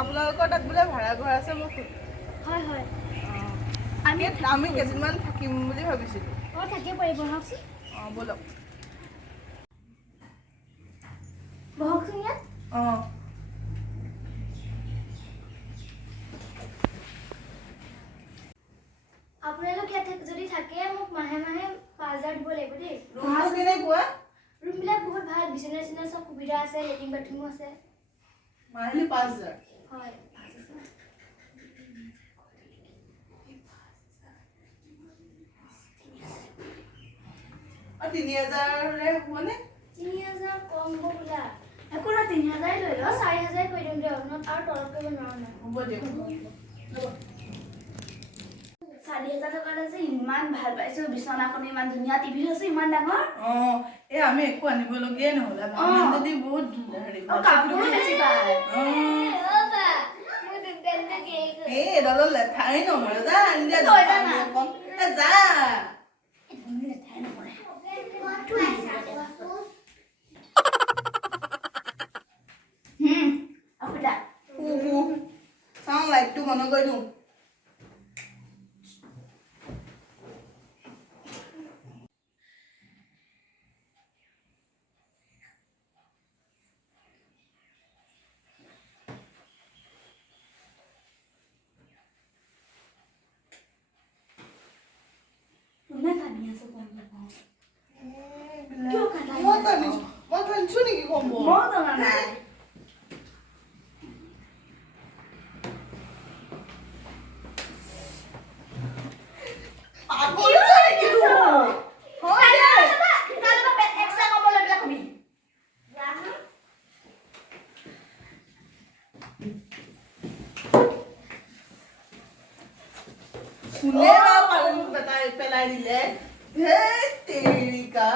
আপোনালোকৰ তাত বোলে ভাড়া ঘৰ আছে মোক হয় হয় আমি কেইদিনমান থাকিম বুলি ভাবিছিলোঁ থাকিব পাৰিব আহকচোন ব'লক বহকচোন ইয়াত আপোনালোক ইয়াত যদি থাকে মোক মাহে মাহে 5000 দিব লাগিব দেই ৰুমবিলাক বহুত ভাল বিচনা চিচনা চব সুবিধা আছে লেট্ৰিন বাথৰুমো আছে মাহিলী 5000 হয় 3000 হ'বনে 3000 কম হ'ব বোলা একো না 3000 লৈ ল 4000 কৰি দিম দিয়ক ন আৰু তলত কৰিব নোৱাৰো না হ'ব দিয়ক 4000 টকা আছে ইমান ভাল পাইছো বিছনাখন ইমান ধুনীয়া টিভি আছে ইমান ডাঙৰ এই আমি একো আনিবলগীয়াই নহ'লে আমাৰ যদি বহুত হেৰি কাপোৰো বেছি পায় বাবা মই তেন্তে এডালৰ লেঠাই নমৰে যা ইণ্ডিয়া কম যা চাওঁ লাইটটো বন্ধ কৰি দিওঁ মই কান্দিছো নেকি কম কোনে পালন পেলাই দিলে হে তেৰিকা